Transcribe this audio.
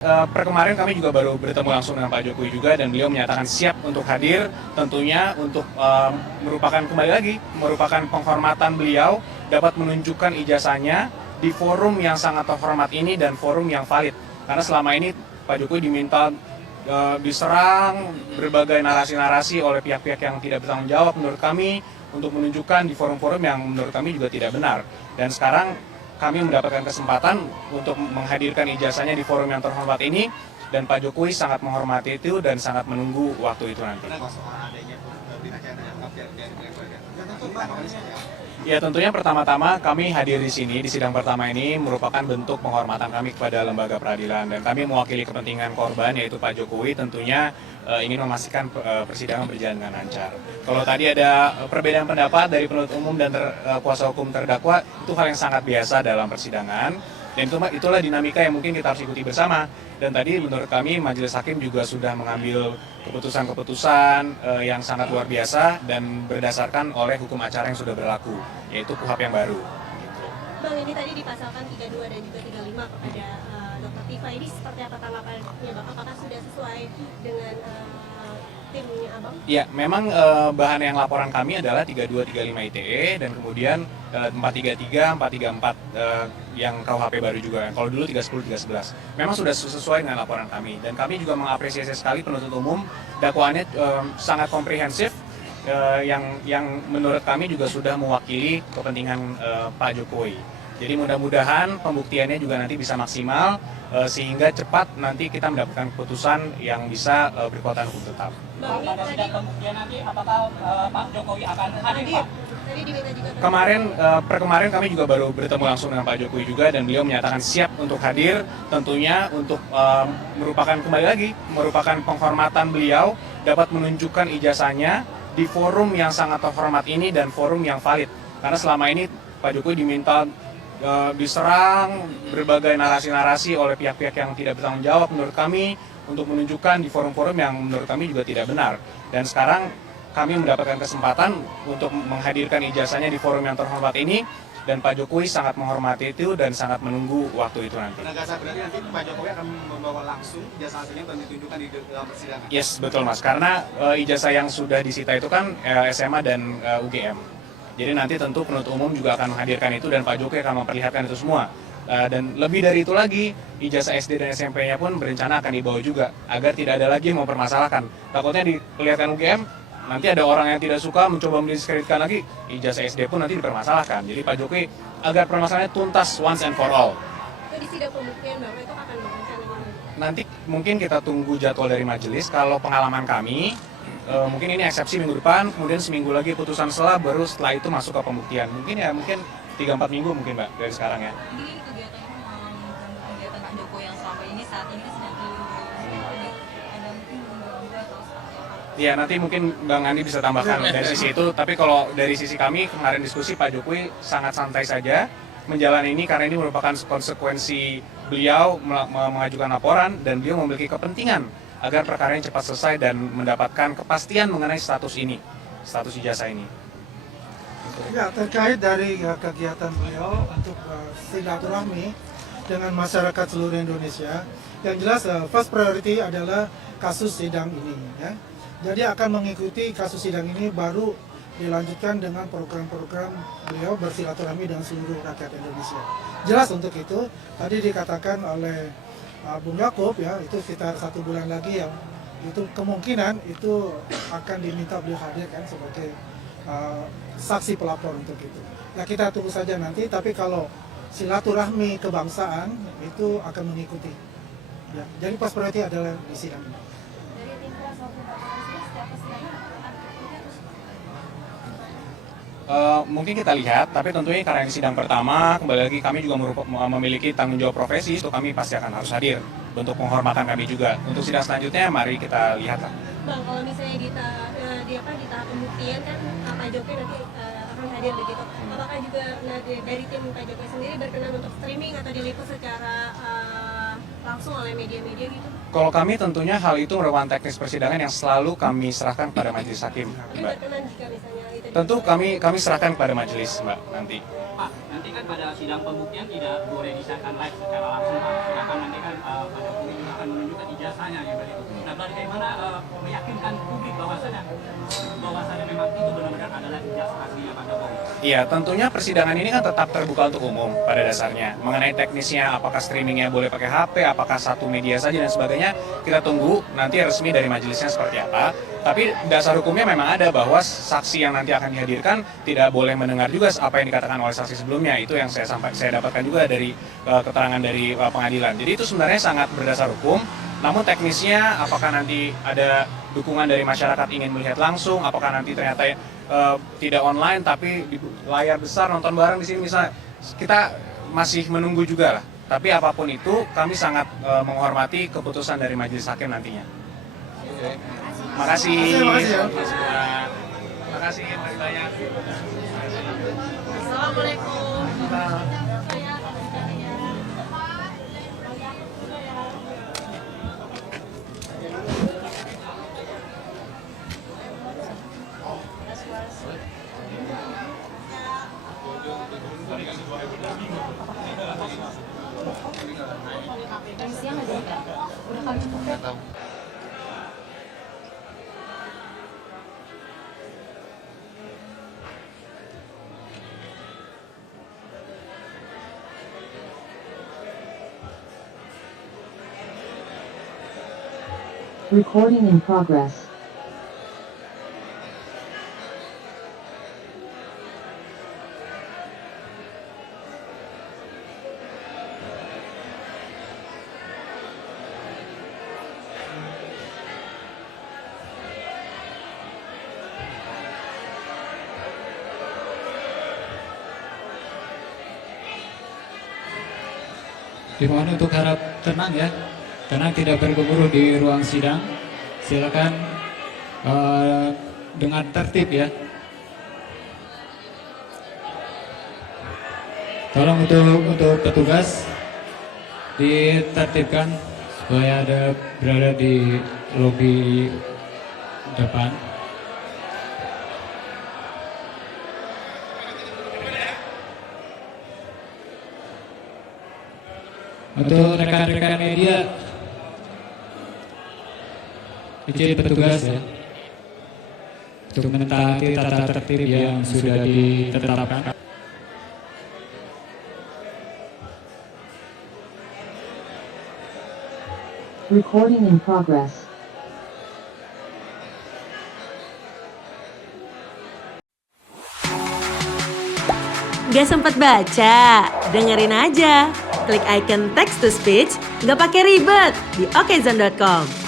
Kemarin kami juga baru bertemu langsung dengan Pak Jokowi juga dan beliau menyatakan siap untuk hadir tentunya untuk merupakan penghormatan beliau dapat menunjukkan ijazahnya di forum yang sangat terhormat ini dan forum yang valid. Karena selama ini Pak Jokowi diminta diserang berbagai narasi-narasi oleh pihak-pihak yang tidak bertanggung jawab menurut kami untuk menunjukkan di forum-forum yang menurut kami juga tidak benar. Dan sekarang kami mendapatkan kesempatan untuk menghadirkan ijazahnya di forum yang terhormat ini dan Pak Jokowi sangat menghormati itu dan sangat menunggu waktu itu nanti. Ya tentunya pertama-tama kami hadir di sini di sidang pertama ini merupakan bentuk penghormatan kami kepada lembaga peradilan dan kami mewakili kepentingan korban yaitu Pak Jokowi tentunya ingin memastikan persidangan berjalan dengan lancar. Kalau tadi ada perbedaan pendapat dari penuntut umum dan kuasa hukum terdakwa itu hal yang sangat biasa dalam persidangan dan itulah dinamika yang mungkin kita harus ikuti bersama. Dan tadi menurut kami majelis hakim juga sudah mengambil keputusan-keputusan yang sangat luar biasa dan berdasarkan oleh hukum acara yang sudah berlaku, yaitu KUHP yang baru. Bang, ini tadi dipasalkan 32 dan juga 35 kepada Dr. Tifa. Ini seperti apa tanggapannya Bang? Apakah sudah sesuai dengan timnya Abang? Ya, memang bahan yang laporan kami adalah 32, 35 ITE dan kemudian 433, 434 yang KUHP baru juga. Kalau dulu 310, 311. Memang sudah sesuai dengan laporan kami dan kami juga mengapresiasi sekali penuntut umum dakwaannya sangat komprehensif yang menurut kami juga sudah mewakili kepentingan Pak Jokowi. Jadi mudah-mudahan pembuktiannya juga nanti bisa maksimal sehingga cepat nanti kita mendapatkan keputusan yang bisa berkekuatan hukum tetap. Bang, pada sidang pembuktian nanti apakah Pak Jokowi akan hadir, Pak? Tadi diminta juga Kemarin kami juga baru bertemu langsung dengan Pak Jokowi juga dan beliau menyatakan siap untuk hadir tentunya untuk merupakan penghormatan beliau dapat menunjukkan ijazahnya di forum yang sangat terhormat ini dan forum yang valid. Karena selama ini Pak Jokowi diminta diserang berbagai narasi-narasi oleh pihak-pihak yang tidak bertanggung jawab menurut kami untuk menunjukkan di forum-forum yang menurut kami juga tidak benar. Dan sekarang kami mendapatkan kesempatan untuk menghadirkan ijazahnya di forum yang terhormat ini dan Pak Jokowi sangat menghormati itu dan sangat menunggu waktu itu nanti. Penegasan berarti nanti Pak Jokowi akan membawa langsung ijazah ini dan ditunjukkan di dalam persidangan? Yes, betul Mas. Karena ijazah yang sudah disita itu kan SMA dan UGM. Jadi nanti tentu penuntut umum juga akan menghadirkan itu dan Pak Jokowi akan memperlihatkan itu semua. Dan lebih dari itu lagi, ijazah SD dan SMP-nya pun berencana akan dibawa juga agar tidak ada lagi yang mempermasalahkan. Takutnya dilihatkan UGM, nanti ada orang yang tidak suka mencoba mendiskreditkan lagi, ijazah SD pun nanti dipermasalahkan. Jadi Pak Jokowi agar permasalahannya tuntas once and for all. itu di sidang pembuktian Bapak itu kapan Bang rencananya? Nanti mungkin kita tunggu jadwal dari majelis. Kalau pengalaman kami, mungkin ini eksepsi minggu depan, kemudian seminggu lagi putusan baru setelah itu masuk ke pembuktian. Mungkin 3-4 minggu mungkin Mbak dari sekarang ya. Jadi ini kegiatan Pak Jokowi yang selama ini saat ini kan sedang ada mungkin mengganggu atau seperti apa? Ya nanti mungkin Bang Andi bisa tambahkan dari sisi itu. Tapi kalau dari sisi kami kemarin diskusi Pak Jokowi sangat santai saja menjalani ini karena ini merupakan konsekuensi beliau mengajukan laporan dan beliau memiliki kepentingan agar perkaranya cepat selesai dan mendapatkan kepastian mengenai status ijazah ini. Ya, terkait dari kegiatan beliau untuk silaturahmi dengan masyarakat seluruh Indonesia, yang jelas first priority adalah kasus sidang ini. Ya. Jadi akan mengikuti kasus sidang ini baru dilanjutkan dengan program-program beliau bersilaturahmi dengan seluruh rakyat Indonesia. Jelas untuk itu, tadi dikatakan oleh Bung Yaakob ya, itu sekitar 1 bulan lagi yang itu kemungkinan itu akan diminta beliau hadirkan sebagai saksi pelapor untuk itu. Ya kita tunggu saja nanti, tapi kalau silaturahmi kebangsaan itu akan mengikuti. Ya, jadi pas priority adalah di sidang ini. Dari tim kuasa hukum Pak Presiden setiap persidangan Mungkin kita lihat, tapi tentunya karena ini sidang pertama, kembali lagi kami juga memiliki tanggung jawab profesi, itu kami pasti akan harus hadir. Bentuk penghormatan kami juga. Untuk sidang selanjutnya, mari kita lihatlah. Bang, kalau misalnya di tahap pembuktian kan Pak Jokowi nanti akan hadir begitu. Apakah juga dari tim Pak Jokowi sendiri berkenan untuk streaming atau diliput secara langsung oleh media-media gitu? Kalau kami tentunya hal itu merupakan teknis persidangan yang selalu kami serahkan kepada majelis hakim, Tapi Mbak. berkenan jika misalnya itu Tentu kami serahkan kepada majelis, Mbak, nanti. Pak, nanti kan pada sidang pembuktian tidak boleh disiarkan live secara langsung, Pak. Sedangkan nanti kan Pak Jokowi juga faktanya juga itu. Nah, bagaimana meyakinkan publik bahwasannya memang itu benar-benar adalah ijazah aslinya Pak Jokowi? Iya, tentunya persidangan ini kan tetap terbuka untuk umum pada dasarnya. Mengenai teknisnya, apakah streamingnya boleh pakai HP, apakah satu media saja dan sebagainya, kita tunggu nanti resmi dari majelisnya seperti apa. Tapi dasar hukumnya memang ada bahwa saksi yang nanti akan dihadirkan tidak boleh mendengar juga apa yang dikatakan oleh saksi sebelumnya. Itu yang saya dapatkan juga dari keterangan dari pengadilan. Jadi itu sebenarnya sangat berdasar hukum. Namun teknisnya, apakah nanti ada dukungan dari masyarakat ingin melihat langsung, apakah nanti ternyata tidak online tapi di layar besar nonton bareng di sini misalnya, kita masih menunggu juga lah. Tapi apapun itu, kami sangat menghormati keputusan dari majelis hakim nantinya. Makasih. Makasih ya. Makasih banyak. Assalamualaikum. Recording in progress. Dimohon untuk harap tenang ya, tenang, tidak bergemuruh di ruang sidang. Silakan dengan tertib ya. Tolong untuk petugas ditertibkan supaya berada di lobi depan. Untuk rekan-rekan media, izin petugas ya, untuk mentaati tata tertib yang sudah ditetapkan. Recording in progress. Gak sempat baca? Dengerin aja. Klik icon text to speech, gak pakai ribet di okezone.com.